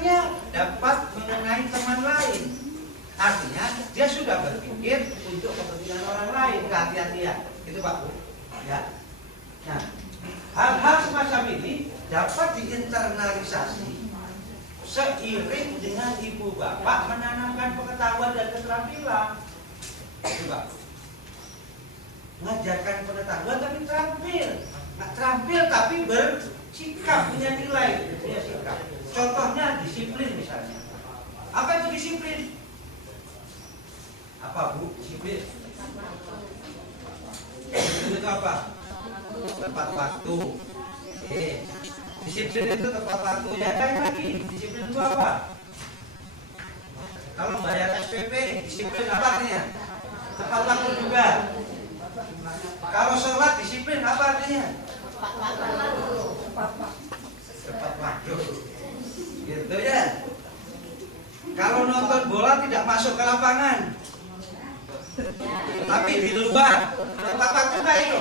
pikirannya dapat mengenai teman lain. Artinya dia sudah berpikir untuk kepentingan orang lain, kehati-hatian. Itu Pak Bu. Ya. Nah, hal-hal semacam ini dapat diinternalisasi seiring dengan ibu bapak menanamkan pengetahuan dan keterampilan. Itu Pak. Mengajarkan pengetahuan tapi terampil. Nah, terampil tapi bersikap, punya nilai, punya sikap. Contohnya disiplin misalnya. Apa itu disiplin? Apa Bu? Disiplin. Disiplin itu apa? Tepat waktu. Disiplin itu tepat waktu. Ya kayak lagi. Disiplin itu apa? Kalau bayar SPP, disiplin apa artinya? Tepat waktu juga. Kalau sholat disiplin apa artinya? Tepat waktu. Gitu ya. Kalau nonton bola tidak masuk ke lapangan, tapi di luar, tepat waktu nggak itu?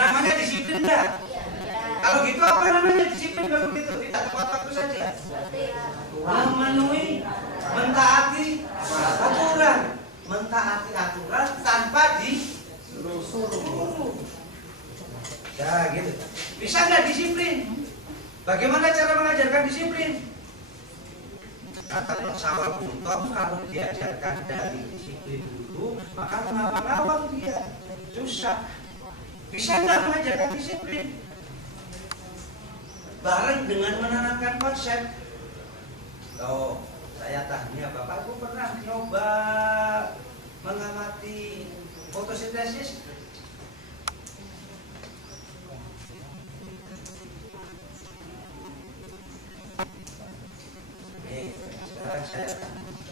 Namanya disiplin nggak? Kalau gitu apa namanya disiplin kalau begitu? Tidak tepat waktu saja. Memenuhi, mentaati aturan, mentaati aturan tanpa disuruh. Ya gitu. Bisa nggak disiplin? Bagaimana cara mengajarkan disiplin? Kata Sawal Buntok, kalau diajarkan dari disiplin dulu, maka mengawal dia susah. Bisa nggak mengajarkan disiplin? Bareng dengan menanamkan konsep. Oh, saya tanya Bapak, aku pernah coba mengamati fotosintesis.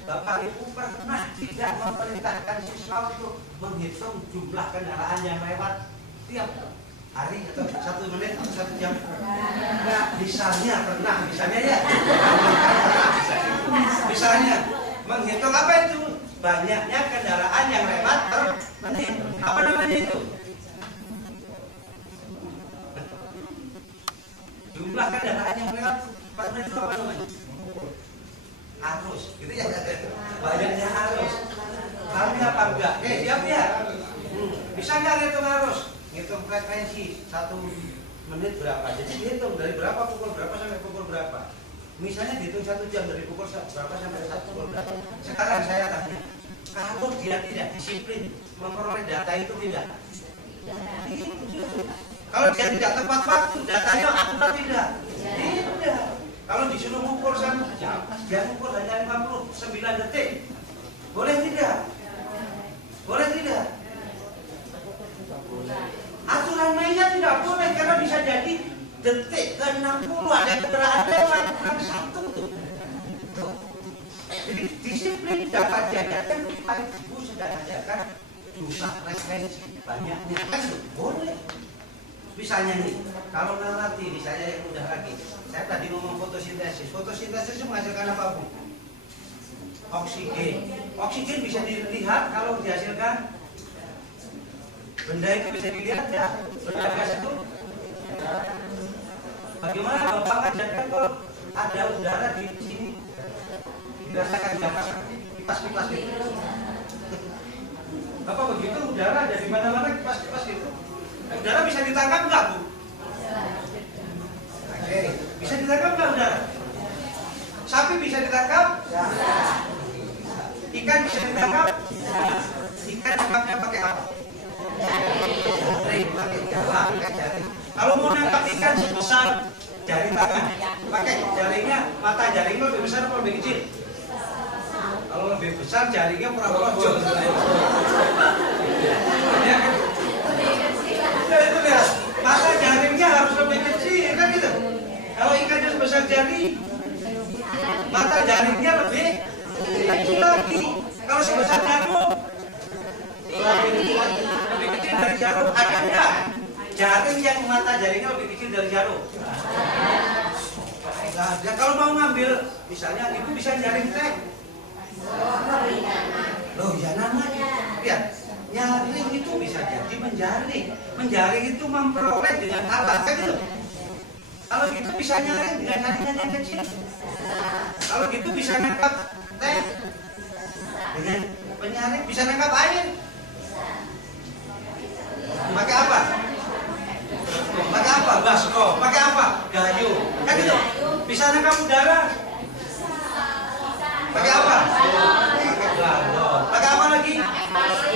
Bapak Ibu pernah tidak memerintahkan siswa untuk menghitung jumlah kendaraan yang lewat tiap hari atau 1 menit atau 1 jam? Enggak, misalnya pernah, misalnya ya. Misalnya menghitung apa itu? Banyaknya kendaraan yang lewat per menit. Apa namanya itu? Jumlah kendaraan yang lewat per menit itu apa namanya? Arus, gitu ya, banyaknya arus. Kami apa enggak? Siap ya? Bisa nggak ngitung arus? Ngitung frekuensi 1 menit berapa? Jadi dihitung dari berapa pukul berapa sampai pukul berapa. Misalnya dihitung 1 jam dari pukul berapa sampai pukul berapa. Sekarang saya tanya, kalau dia tidak disiplin memperoleh data itu tidak? Kalau dia tidak tepat waktu, datanya akurat tidak? Tidak. Kalau disuruh ukur 1 jam, dia ukur hanya 59 detik. Boleh tidak? Boleh tidak? Aturan mainnya tidak boleh karena bisa jadi detik ke 60 ada kendaraan lewat kurang 1. Jadi disiplin dapat diajarkan, Pak Ibu sudah ajarkan jumlah frekuensi banyaknya kan boleh. Misalnya nih, kalau nanti misalnya yang mudah lagi, saya tadi ngomong fotosintesis. Fotosintesis itu menghasilkan apa Bu? Oksigen. Oksigen bisa dilihat kalau dihasilkan benda itu bisa dilihat ya. Benda gas itu. Bagaimana Bapak ajarkan kalau ada udara di sini? Dirasakan kipas-kipas gitu. Bapak begitu udara ada di mana-mana kipas-kipas gitu. Udara bisa ditangkap nggak Bu? Oke, bisa ditangkap nggak udara? Sapi bisa ditangkap? Ikan bisa ditangkap? Ikan ditangkapnya pakai apa? Jaring, pakai jaring. Kalau mau nangkap ikan sebesar jari tangan, pakai jaringnya, mata jaringnya lebih besar atau lebih kecil? Kalau lebih besar jaringnya pura-pura jauh. Ya itu lihat, mata jaringnya harus lebih kecil kan gitu. Kalau ikannya sebesar jari, mata jaringnya lebih kecil lagi. Kalau sebesar jarum, lebih kecil dari jarum. Ada enggak jaring yang mata jaringnya lebih kecil dari jarum? Nah, ya kalau mau ngambil, misalnya ibu bisa jaring teh. Loh ya namanya, lihat. Nyaring itu bisa jadi menjaring. Menjaring itu memperoleh dengan alat kan gitu. Kalau gitu bisa nyaring dengan jaringan yang kecil. Kalau gitu bisa nangkap teh dengan penyaring, bisa nangkap air. Pakai apa? Pakai apa? Baskom. Pakai apa? Gayu. Kan gitu. Bisa nangkap udara. Pakai apa? Pakai galon. Pakai apa lagi?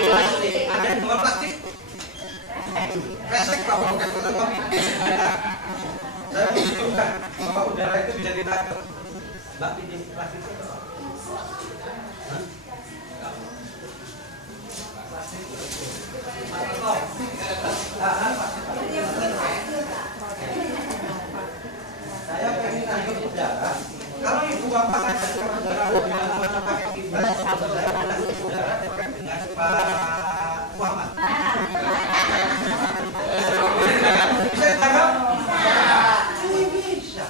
Plastik. Ada dua plastik. Resek bawa saya menunjukkan bahwa udara itu bisa ditangkap. Mbak pinjam plastik itu. Saya pengen nangkep udara. Kalau ibu bapak ada udara pakai kipas, saya nangkep udara pakai dengan Pak Muhammad. Bisa ditangkap? Bisa.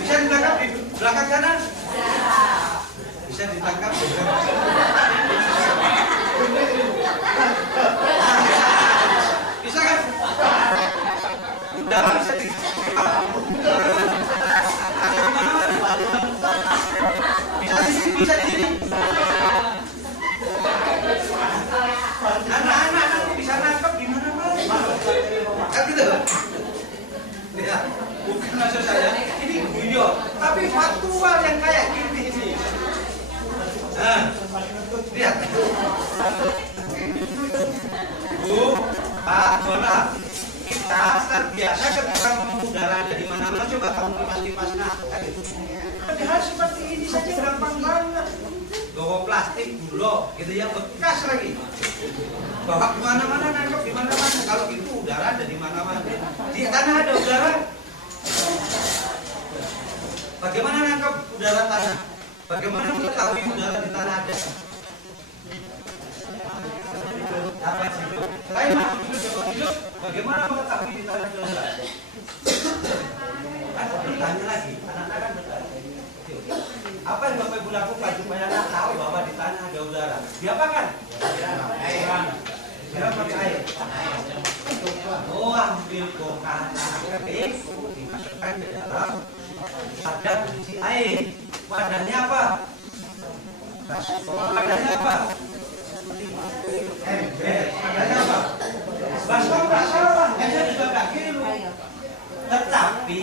Bisa ditangkap di belakang kanan? Bisa ditangkap. Bisa kan? Udara bisa bisa di sini. Anak-anak nanti bisa nangkep di mana-mana. Kan gitu? Ya, bukan maksud saya. Ini guyon, tapi faktual yang kayak gini ini. Nah, lihat. Bu, Pak Bona, kita terbiasa ketika mengudara dari mana-mana coba kamu kipas-kipas padahal seperti ini saja gampang banget. Bawa plastik bulog gitu yang bekas lagi. Bawa kemana-mana, nangkep di mana-mana. Kalau itu udara ada di mana-mana. Di tanah ada udara. Bagaimana nangkep udara tanah? Bagaimana mengetahui udara di tanah ada? Apa sih? Saya hidup. Bagaimana mengetahui di tanah ada udara? Kan bertanya lagi, anak-anak kan bertanya. Apa yang Bapak Ibu lakukan supaya anak tahu bahwa di tanah ada udara? Diapakan? Air. Pakai air. Oh, ambil bongkahan aktif, dimasukkan ke dalam wadah isi air. Wadahnya apa? Wadahnya apa? Ember. Wadahnya apa? Baskom tak salah. Ember juga tak keliru. Tetapi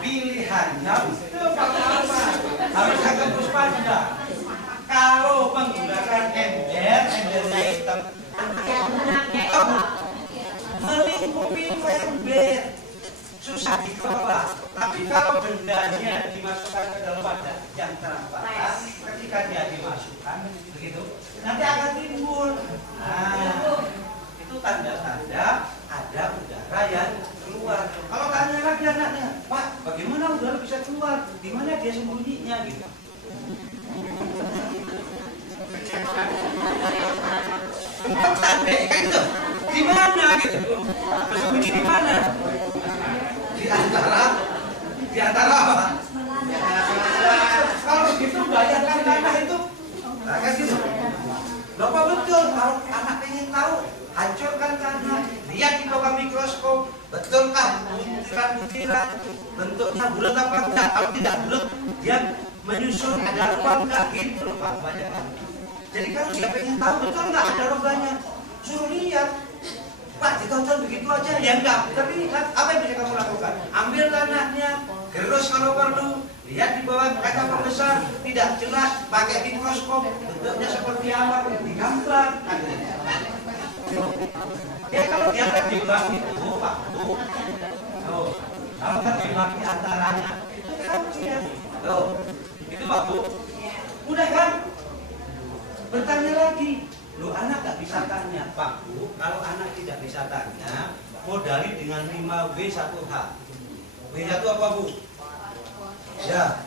pilihannya itu apa? Harus agak puspada. Kalau menggunakan embernya hitam, melingkupi ember susah dikelola. Tapi kalau bendanya dimasukkan ke dalam wadah yang transparan, ketika dia dimasukkan, begitu, nanti akan timbul. Nah, itu tanda-tanda ada udara yang keluar. Kalau tanya lagi anaknya, Pak, bagaimana udara bisa keluar? Di mana dia sembunyinya gitu? Tanda kan gitu. Di mana gitu? Bersembunyi di mana? Di antara apa? Kalau begitu bayangkan tanah itu, kan gitu. Bapak betul kalau anak ingin tahu, hancurkan tanah, lihat di bawah mikroskop, betulkah butiran-butiran bentuknya bulat apa enggak? Kalau tidak bulat, dia menyusun ada apa enggak gitu loh Pak. Jadi kalau dia ingin tahu betul enggak ada robanya, suruh lihat. Pak, ditonton begitu aja ya enggak. Tapi apa yang bisa kamu lakukan? Ambil tanahnya, gerus kalau perlu, lihat di bawah kaca pembesar, tidak jelas, pakai mikroskop, bentuknya seperti apa, digambar. Ya kalau dia dibagi itu Pak, kalau kan dibagi antaranya, itu kamu lihat. Itu Pak Bu. Udah kan? Bertanya lagi. Loh anak gak bisa tanya, Pak Bu, kalau anak tidak bisa tanya, modali dengan 5W1H. W1 apa Bu? Ya.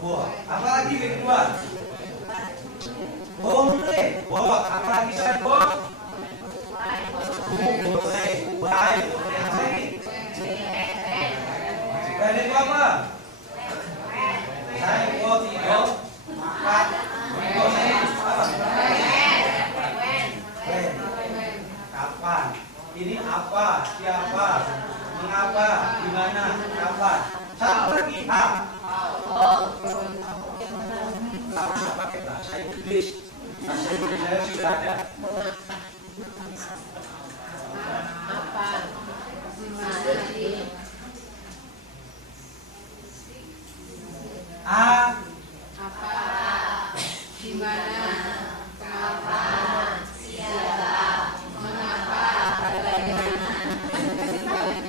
Wah, apa lagi W2? Boleh. Wah, apa lagi saya Bos? Boleh. Baik, boleh lagi. Dan itu apa? Saya tiga, 4. Kapan? Ini apa, siapa, mengapa, di mana, kapan. Satu lagi A. Pakai bahasa Inggris. Bahasa Inggris saya sudah ada. Apa? Di mana? A. Apa? Di mana? Kenapa? Siapa? Mengapa? Bagaimana?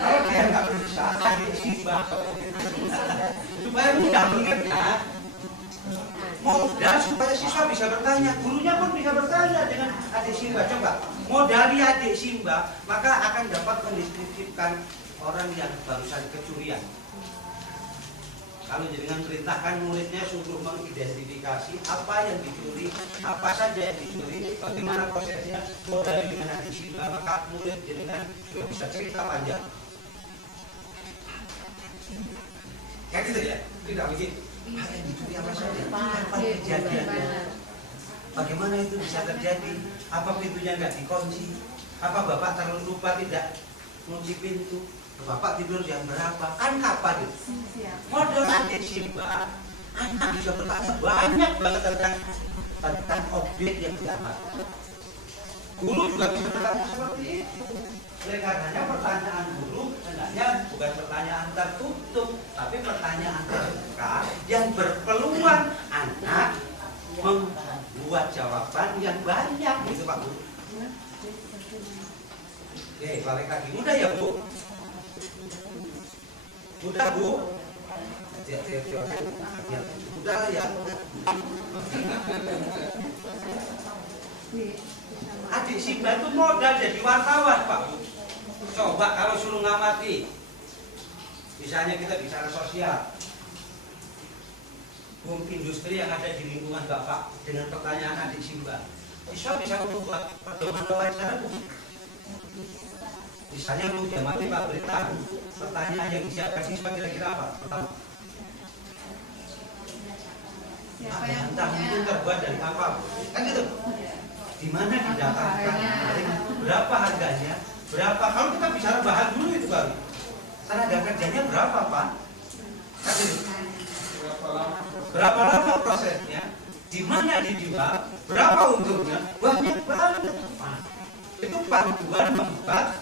Kalau dia nggak bisa, adik Simba. Supaya mudah mengingatnya, modal supaya siswa bisa bertanya, gurunya pun bisa bertanya dengan adik Simba. Coba, modali adik Simba, maka akan dapat mendeskripsikan orang yang barusan kecurian. Kalau jangan perintahkan muridnya suruh mengidentifikasi apa yang dicuri, apa saja yang dicuri, bagaimana prosesnya, modali dengan adik Simba, maka murid jangan bisa cerita panjang. Kayak gitu ya, tidak begitu. Apa yang dicuri apa saja, apa kejadiannya, bagaimana itu bisa terjadi, apa pintunya nggak dikunci, apa bapak terlalu lupa tidak kunci pintu, bapak tidur jam berapa, kan kapan itu? Model adik Simba, anak bisa bertanya banyak banget tentang objek yang didapat. Guru juga bisa bertanya seperti itu. Oleh karenanya pertanyaan guru sebenarnya bukan pertanyaan tertutup, tapi pertanyaan terbuka yang berpeluang anak membuat jawaban yang banyak, gitu Pak Bu. Oke, balik lagi. Mudah ya Bu? Mudah Bu? Mudah ya. Adik Simba itu modal jadi wartawan Pak Bu. Coba kalau suruh ngamati, misalnya kita bicara sosial, industri yang ada di lingkungan Bapak dengan pertanyaan adik Simba, siswa bisa membuat pedoman wawancara. Misalnya mau diamati pabrik tahu, pertanyaan yang disiapkan siswa kira-kira apa? Pertama, entah mungkin terbuat dari apa? Kan gitu. Di mana didapatkan, berapa harganya, berapa? Kalau kita bicara bahan dulu itu baru. Tenaga kerjanya berapa Pak? Kan gitu. Berapa lama prosesnya? Di mana dijual? Berapa untungnya? Banyak banget. Itu panduan membuat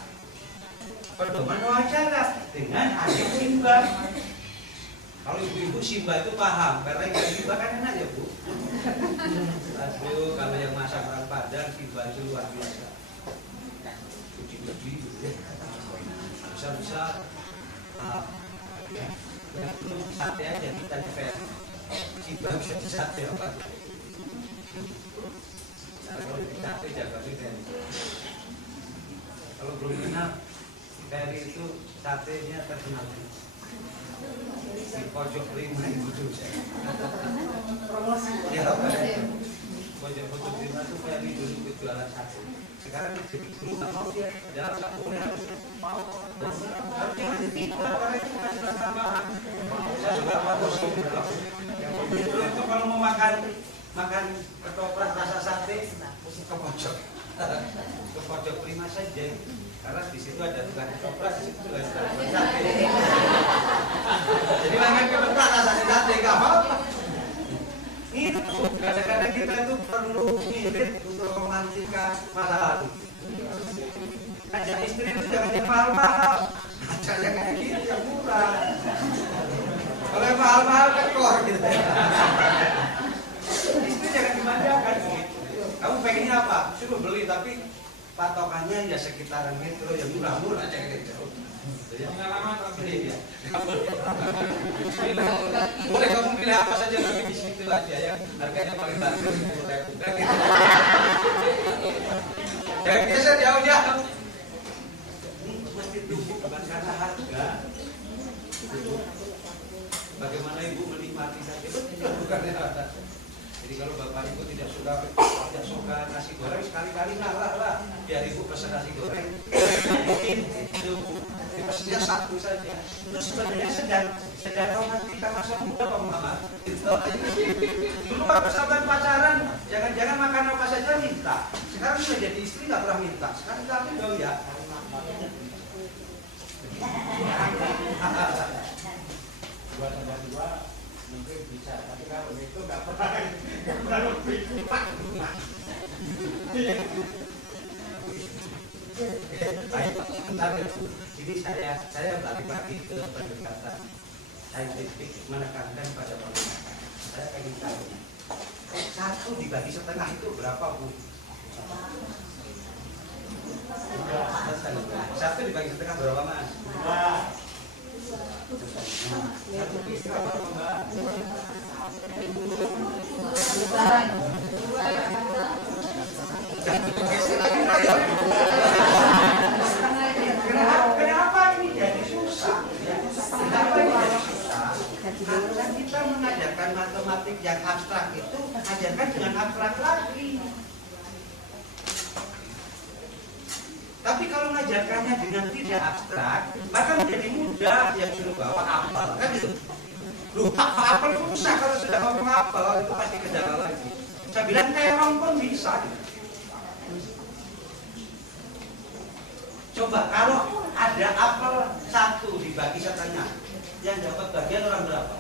pedoman wawancara dengan adik Simba. Kalau ibu-ibu Simba itu paham, karena ibu Simba kan enak ya Bu. Aduh, kalau yang masak orang Padang Simba itu luar biasa. Puji-puji gitu ya. Bisa-bisa yang belum sate aja kita cepet. Simba bisa sate apa? Kalau sate jaga beda. Kalau belum kenal Ferry itu satenya terkenal di pojok Prima itu juga. Ya, pojok Prima itu Ferry dulu jualan sate. Sekarang jadi guru nggak mau dia jalan nggak boleh. Mau. Saya juga mau itu kalau mau makan ketoprak rasa sate ke pojok Prima saja. Karena di situ ada tukang ketoprak, di situ juga ada tukang sate. Jadi makan ketoprak rasa sate nggak apa-apa. Itu kadang-kadang kita itu perlu mirip untuk memantikan masa lalu. Ajak istri itu jangan yang mahal-mahal, ajak yang kayak gini yang murah. Kalau yang mahal-mahal kan keluar gitu. Istri jangan dimanjakan gitu. Kamu pengennya apa? Suruh beli tapi patokannya ya sekitaran metro yang murah-murah aja gitu. Pengalaman ini ya. Boleh kamu pilih apa saja tapi di situ aja ya. Harganya paling bagus. Jangan geser jauh-jauh. Ini mesti tunggu bukan karena harga. Bagaimana ibu menikmati saja betul bukan harga. Jadi kalau bapak ibu tidak suka nasi goreng sekali-kali ngalah lah. Biar ibu pesan nasi goreng. Itu pesannya satu saja. Itu sebenarnya sedang romantika masa muda Pak Muhammad. Dulu pas sahabat pacaran, jangan-jangan makan apa saja minta. Sekarang sudah jadi istri nggak pernah minta. Sekarang kami dong ya. Dua tambah dua mungkin bisa, tapi kalau itu nggak pernah lebih. Baik, bentar. Jadi saya balik-balik ke pendekatan saintifik menekankan pada penggunaan. Saya ingin tahu, satu dibagi setengah itu berapa, Bu? Satu dibagi setengah berapa, Mas? Satu bisa berapa, Mbak? Kenapa ini jadi susah? Kenapa ini jadi susah? Karena kita mengajarkan matematik yang abstrak itu, ajarkan dengan abstrak lagi. Tapi kalau mengajarkannya dengan tidak abstrak, maka menjadi mudah. Yang suruh bawa apel, kan gitu. Loh, apel susah kalau sudah ngomong apel, itu pasti kendala lagi. Saya bilang terong pun bisa. Coba kalau ada apel satu dibagi setengah, yang dapat bagian orang berapa?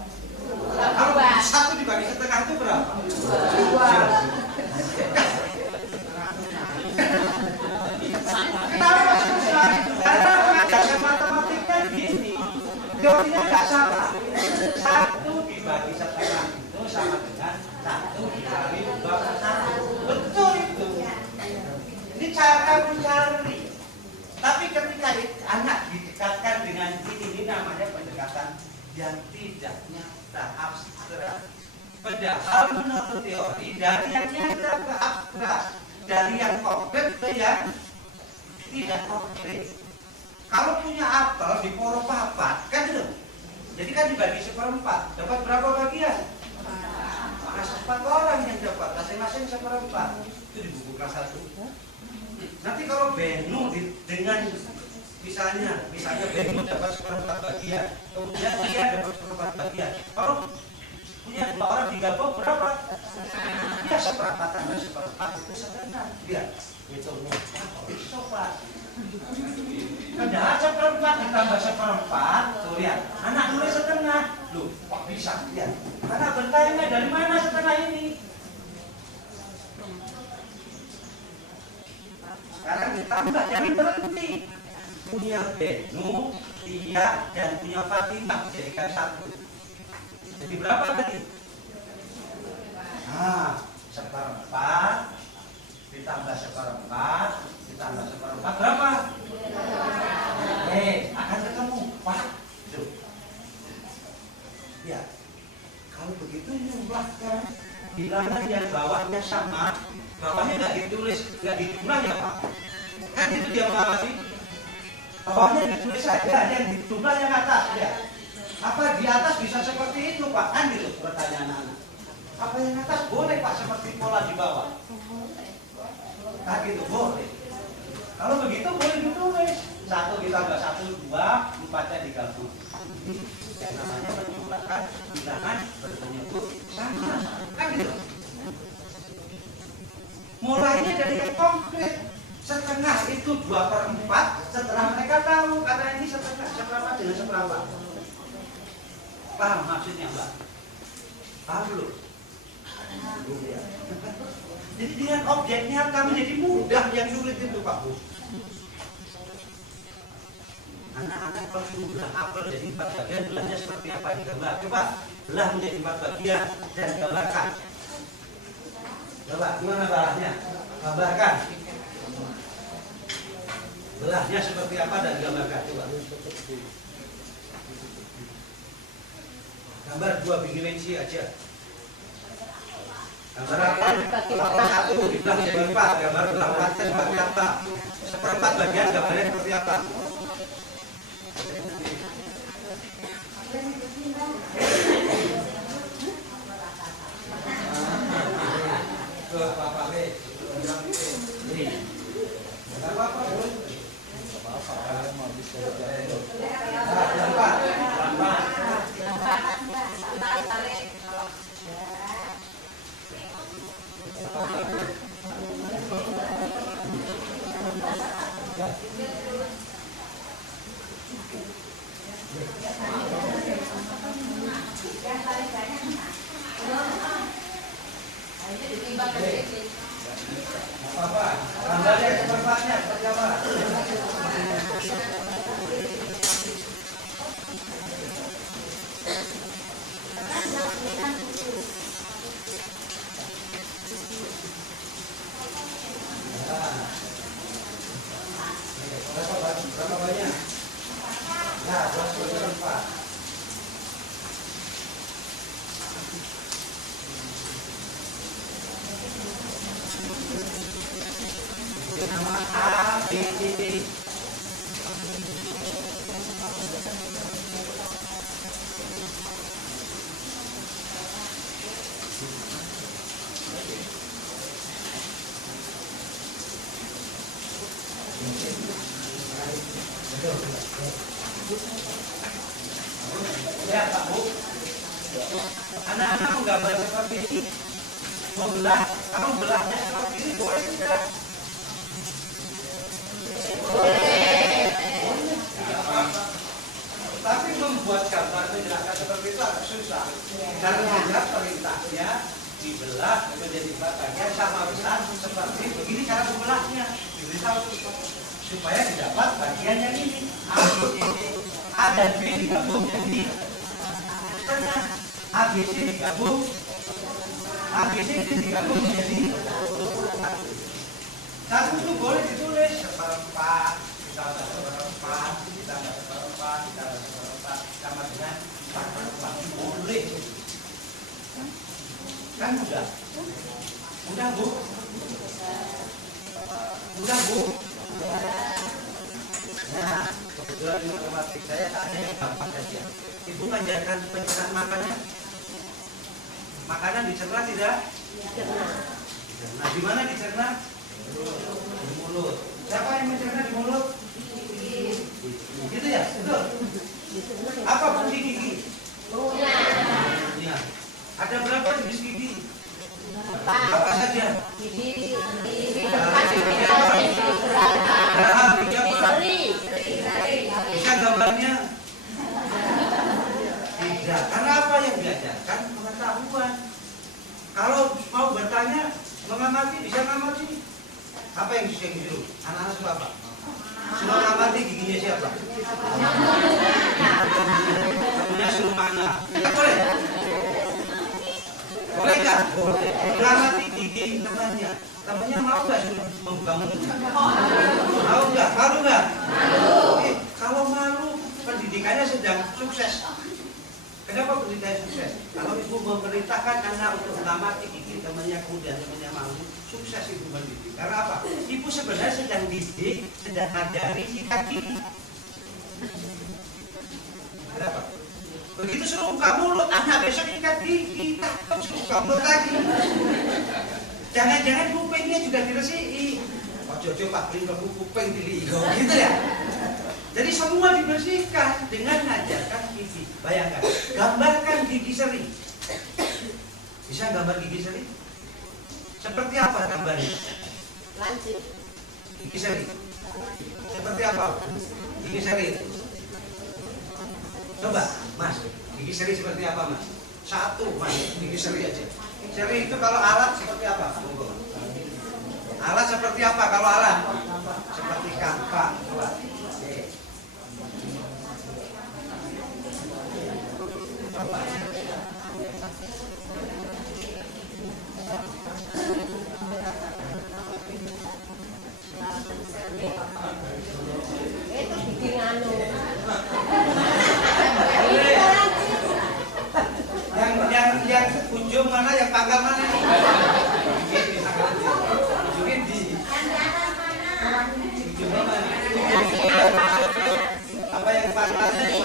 Kalau satu dibagi setengah itu berapa? Kenapa susah? Karena mengajarkan matematiknya gini, teorinya nggak salah. Satu dibagi setengah itu sama dengan satu dikali 21. Betul itu. Ini cara mencari. Tapi ketika anak didekatkan dengan ini namanya pendekatan yang tidak nyata, abstrak. Padahal menurut teori dari yang nyata ke abstrak, dari yang konkret ke yang tidak konkret. Kalau punya apel di poro papat, kan itu. Jadi kan dibagi seperempat, dapat berapa bagian? Mas 4 orang yang dapat, masing-masing seperempat. Itu di buku kelas 1. Nanti kalau Benu dengan misalnya Benu dapat seperempat bagian, kemudian dia dapat seperempat bagian. Kalau punya 2 orang digabung berapa? Dia seperempat tambah seperempat itu setengah. Dia hitungnya, bisa Pak. Padahal seperempat ditambah seperempat, tuh lihat, anak nulis setengah. Loh, kok bisa? Lihat, anak bertanya dari mana setengah ini? Sekarang ditambah, jangan berhenti. Punya Benu, Tia, dan punya Fatimah jadikan satu. Jadi berapa tadi? Nah, seperempat ditambah seperempat ditambah seperempat berapa? Akan ketemu. Wah, tuh. Ya, kalau begitu jumlahkan. Bilangan yang bawahnya sama, bawahnya nggak ditulis, nggak dijumlah ya Pak. Kan itu dia mengawasi. Bawahnya ditulis saja, yang dijumlah yang atas ya. Apa di atas bisa seperti itu Pak? Kan gitu pertanyaan anak. Apa yang atas boleh Pak seperti pola di bawah? Nah gitu boleh. Kalau begitu boleh ditulis 1 ditambah 1 2, 4-nya digabung. Yang namanya penjumlahan bilangan berpenyebut sama. Kan gitu. Mulainya dari yang konkret. Setengah itu 2/4. Setelah mereka tahu karena ini setengah seperempat dengan seperempat. Paham maksudnya Mbak? Paham belum? Jadi dengan objeknya akan menjadi mudah, yang sulit itu Pak Bu. Anak-anak kalau sudah apel jadi 4 bagian, belahnya seperti apa digambar? Coba belah menjadi 4 bagian dan gambarkan. Coba gimana belahnya? Gambarkan. Belahnya seperti apa dan gambarkan. Coba. Gambar 2 dimensi aja. Gambar apa? Satu dibelah menjadi 4. Gambar belah 4 seperti apa? Seperempat bagian gambarnya seperti apa? Bapak ini. Enggak apa-apa, Bu. Apa-apa, kalian mau bisa Apa? Gambarnya tempatnya seperti apa? Berapa banyak? Ya, 24. Nama A, B, C, D. Ya, Pak Bu. Anak-anak menggambar seperti ini. Membelah, kamu belahnya seperti ini boleh tidak? Tapi membuat gambar menjelaskan seperti itu agak susah. Karena perintahnya dibelah menjadi bagian sama besar seperti begini cara membelahnya. Diberitahu supaya didapat bagian yang ini. A, B, C, D. A dan B digabung jadi A, B, C digabung. A, B, C, D digabung menjadi satu itu boleh ditulis seperempat, ditambah seperempat, ditambah seperempat, ditambah seperempat, sama dengan seperempat. Boleh. Kan mudah. Mudah, Bu. Mudah, Bu. Nah, kebetulan di matematik saya ada yang gampang saja. Ibu mengajarkan pencernaan makannya. Makanan dicerna tidak? Nah, di mana dicerna? Di mulut. Siapa yang mencerna di mulut? Gitu ya? Betul. Apa fungsi gigi? Ya. Ada berapa jenis gigi? Apa saja? Bisa gambarnya? Tidak. Karena apa yang diajarkan? Pengetahuan. Kalau mau bertanya, mengamati, bisa mengamati. Apa yang disuruh? Anak-anak suka apa? Suruh mengamati giginya siapa? Temennya suruh mana? Boleh? Boleh kan? Mengamati gigi temannya. Temannya mau nggak suruh membangun? Mau nggak? Malu nggak? Malu. Kalau malu, pendidikannya sedang sukses. Kenapa pendidikan sukses? Kalau ibu memerintahkan anak untuk mengamati gigi temannya, kemudian temannya malu, sukses ibu mendidik. Karena apa? Ibu sebenarnya sedang didik, sedang ngajari sikat gigi. Kenapa? Begitu suruh buka mulut, anak besok sikat gigi, takut suruh buka mulut lagi. Jangan-jangan kupingnya juga diresiki. Ojo-ojo Pak Brin ke kuping diligo, gitu ya. Jadi semua dibersihkan dengan mengajarkan gigi. Bayangkan, gambarkan gigi seri. Bisa gambar gigi seri? Seperti apa gambarnya? Lancip. Gigi seri. Seperti apa? Gigi seri. Coba, Mas. Gigi seri seperti apa, Mas? Satu, Mas. Gigi seri aja. Seri itu kalau alat seperti apa? Alat seperti apa kalau alat? Seperti kampak. Coba. Itu bikin anu. Yang ujung mana, yang pangkal mana? Ujungin di ujung mana? Apa yang pangkalnya?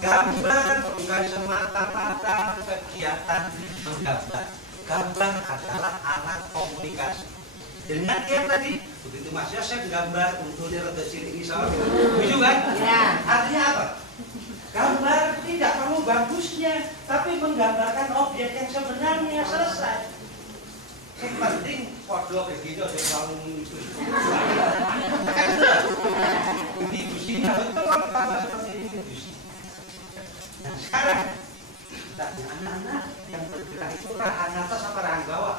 Gambar bukan semata-mata kegiatan menggambar. Gambar adalah alat komunikasi. komunikasi. Dengan yang tadi, begitu Mas ya saya gambar untuk rada cilik misalnya, setuju kan? Ya. Artinya apa? Gambar tidak perlu bagusnya, tapi menggambarkan objek yang sebenarnya selesai. Yang penting podo begitu ada selalu itu. Ini kusinya betul kalau seperti ini. Nah sekarang, anak-anak yang bergerak itu rahan atas apa rahan bawah?